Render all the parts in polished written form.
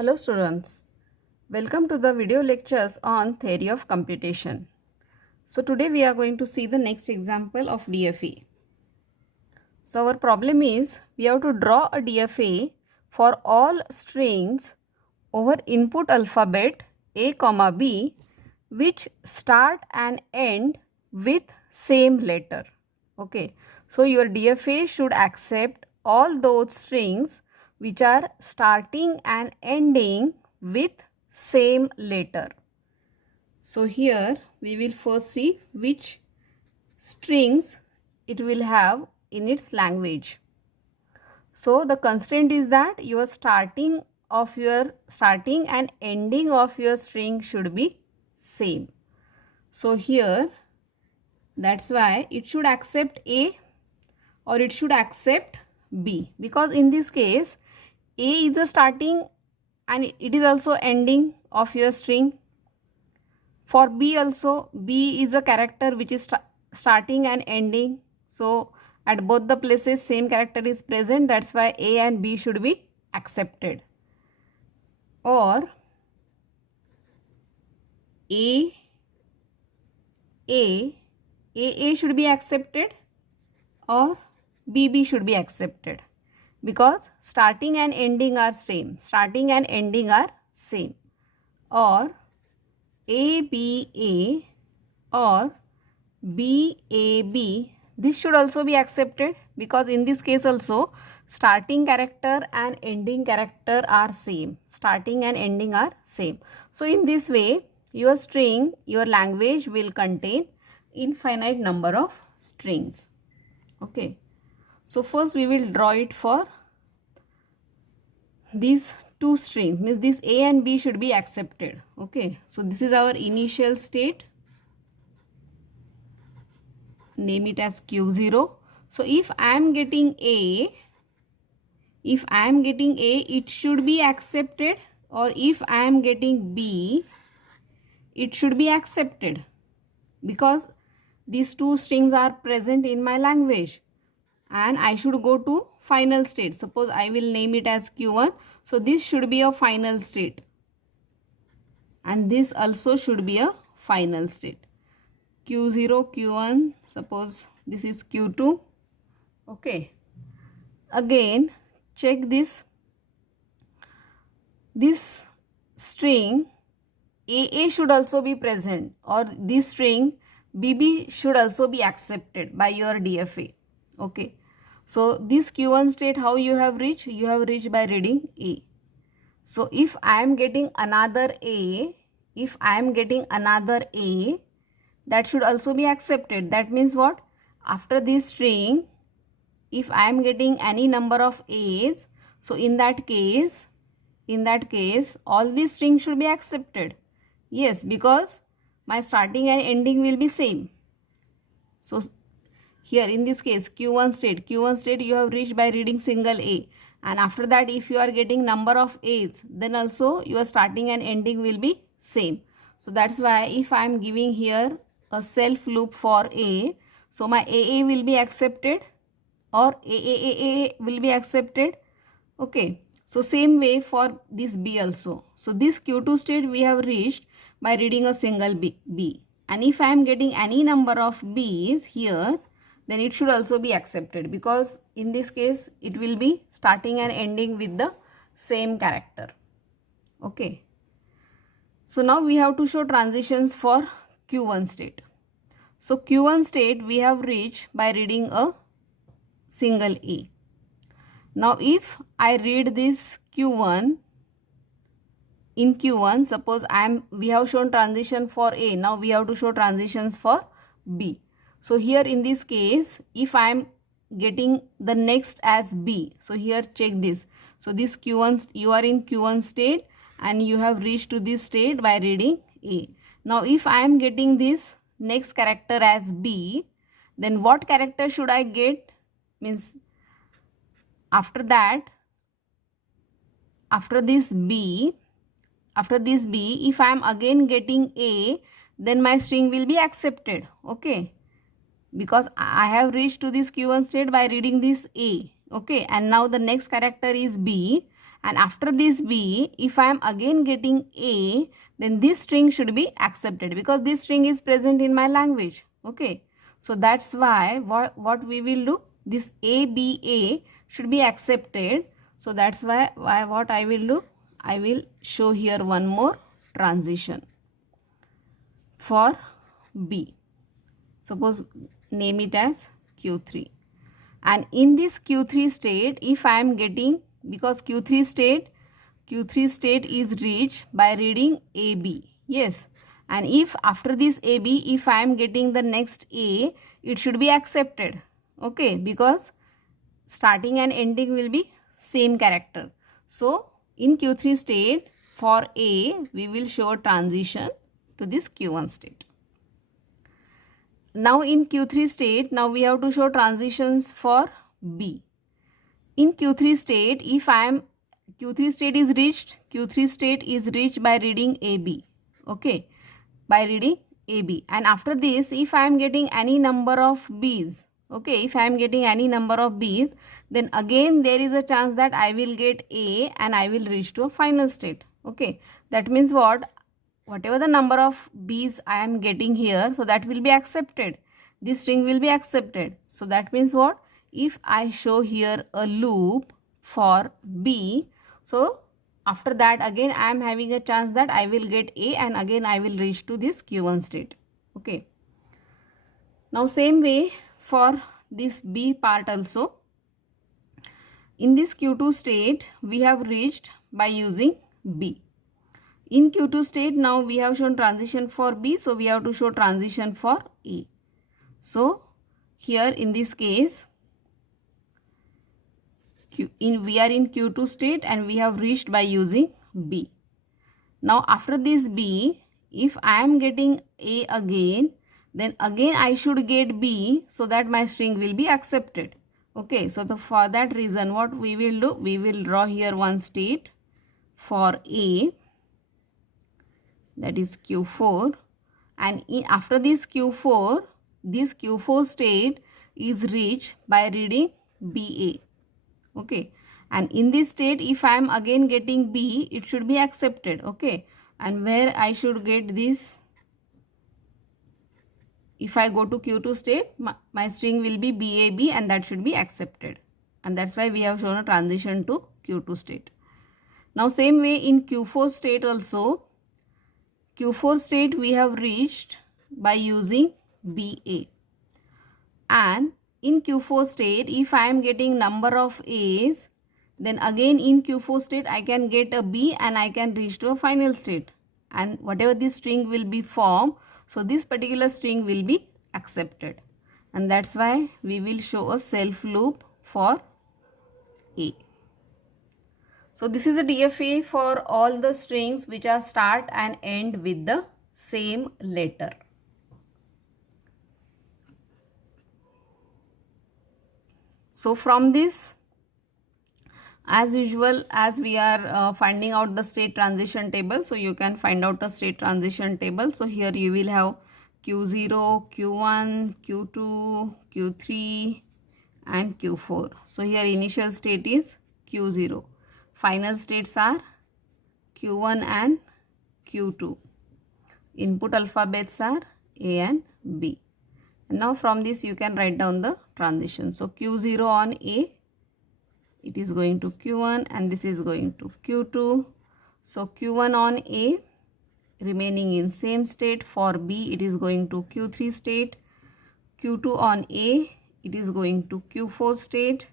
Hello students, welcome to the video lectures on theory of computation. So today we are going to see the next example of DFA. So our problem is we have to draw a DFA for all strings over input alphabet A, B which start and end with same letter. Okay, so your DFA should accept all those strings which are starting and ending with same letter. So here we will first see which strings it will have in its language. So the constraint is that your starting and ending of your string should be same. So here that's why it should accept A or it should accept B, because in this case A is the starting and it is also ending of your string. For B also, B is a character which is starting and ending. So at both the places same character is present, that's why A and B should be accepted. Or A should be accepted or BB should be accepted, because starting and ending are same. Starting and ending are same. Or ABA or BAB, this should also be accepted, because in this case also starting character and ending character are same. Starting and ending are same. So in this way your string, your language will contain infinite number of strings. Okay, so first we will draw it for these two strings, means this A and B should be accepted. Okay, so this is our initial state, name it as Q0. So if I am getting A, it should be accepted, or if I am getting B, it should be accepted, because these two strings are present in my language and I should go to final state. Suppose I will name it as Q1. So this should be a final state and this also should be a final state. Q0, Q1, suppose this is Q2. Okay, again check this string AA should also be present, or this string BB should also be accepted by your DFA. Okay, so this Q1 state, how you have reached? You have reached by reading A. So if I am getting another A, that should also be accepted. That means what? After this string, if I am getting any number of A's, so in that case all these strings should be accepted. Yes, because my starting and ending will be same. So here in this case Q1 state you have reached by reading single A, and after that if you are getting number of A's, then also your starting and ending will be same. So that's why if I am giving here a self loop for A, so my AA will be accepted or AAAA will be accepted. Okay, so same way for this B also. So this Q2 state we have reached by reading a single B. And if I am getting any number of B's here, then it should also be accepted, because in this case it will be starting and ending with the same character. Okay, so now we have to show transitions for Q1 state. So Q1 state we have reached by reading a single A. Now if I read this Q1, in Q1 suppose we have shown transition for A, now we have to show transitions for B. So here in this case if I am getting the next as B, so here check this. So this Q1, you are in Q1 state and you have reached to this state by reading A. Now if I am getting this next character as B, then what character should I get? Means after this B, if I am again getting A, then my string will be accepted. Okay, because I have reached to this Q1 state by reading this A. Okay, and now the next character is B, and after this B, if I am again getting A, then this string should be accepted because this string is present in my language. Okay, so that's why what we will do, this ABA should be accepted. So that's why what I will do, I will show here one more transition for B. Suppose name it as Q3, and in this Q3 state, if I am getting, because Q3 state is reached by reading AB, yes, and if after this AB, if I am getting the next A, it should be accepted. Okay, because starting and ending will be same character. So in Q3 state, for A, we will show transition to this Q1 state. Now in Q3 state, now we have to show transitions for B. In Q3 state, if I am, Q3 state is reached by reading AB. Okay, by reading AB, and after this, if I am getting any number of B's, okay, if I am getting any number of B's, then again there is a chance that I will get A and I will reach to a final state. Okay, that means what? Whatever the number of B's I am getting here, so that will be accepted. This string will be accepted. So that means what? If I show here a loop for B, so after that again I am having a chance that I will get A and again I will reach to this Q1 state. Okay. Now same way for this B part also. In this Q2 state, we have reached by using B. In Q2 state, now we have shown transition for B, so we have to show transition for A. So here in this case, we are in Q2 state and we have reached by using B. Now after this B, if I am getting A again, then again I should get B so that my string will be accepted. Okay, so for that reason what we will do, we will draw here one state for A, that is Q4, and after this Q4 state is reached by reading BA. Okay, and in this state, if I am again getting B, it should be accepted. Okay, and where I should get this, if I go to Q2 state, my string will be BAB and that should be accepted, and that's why we have shown a transition to Q2 state. Now same way in Q4 state also, Q4 state we have reached by using BA, and in Q4 state, if I am getting number of A's, then again in Q4 state I can get a B and I can reach to a final state, and whatever this string will be formed, so this particular string will be accepted, and that's why we will show a self loop for A. So this is a DFA for all the strings which are start and end with the same letter. So from this, as usual, as we are finding out the state transition table, so you can find out a state transition table. So here you will have Q0, Q1, Q2, Q3 and Q4. So here initial state is Q0. Final states are Q1 and Q2. Input alphabets are A and B. And now from this you can write down the transition. So Q0 on A, it is going to Q1 and this is going to Q2. So Q1 on A remaining in same state. For B it is going to Q3 state. Q2 on A, it is going to Q4 state,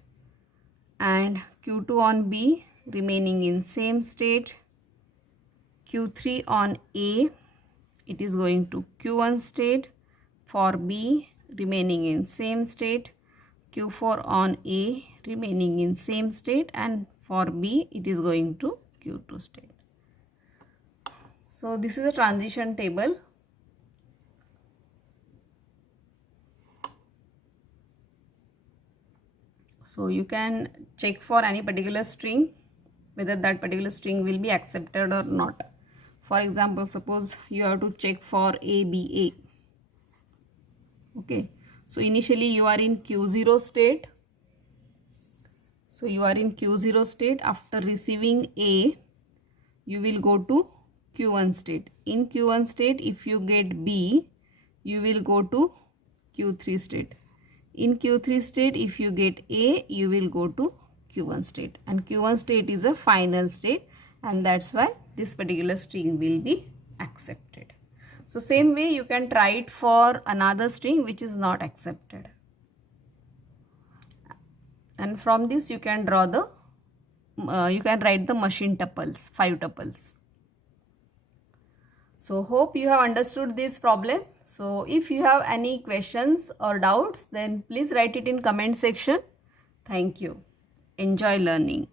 and Q2 on B remaining in same state. Q3 on A, it is going to Q1 state. For B remaining in same state. Q4 on A remaining in same state, and for B it is going to Q2 state. So this is a transition table. So you can check for any particular string whether that particular string will be accepted or not. For example, suppose you have to check for ABA. Okay, so initially you are in Q0 state. So you are in Q0 state. After receiving A, you will go to Q1 state. In Q1 state, if you get B, you will go to Q3 state. In Q3 state, if you get A, you will go to Q1 state. And Q1 state is a final state, and that's why this particular string will be accepted. So same way you can try it for another string which is not accepted. And from this you can draw the, you can write the machine tuples, 5 tuples. So hope you have understood this problem. So if you have any questions or doubts, then please write it in comment section. Thank you. Enjoy learning.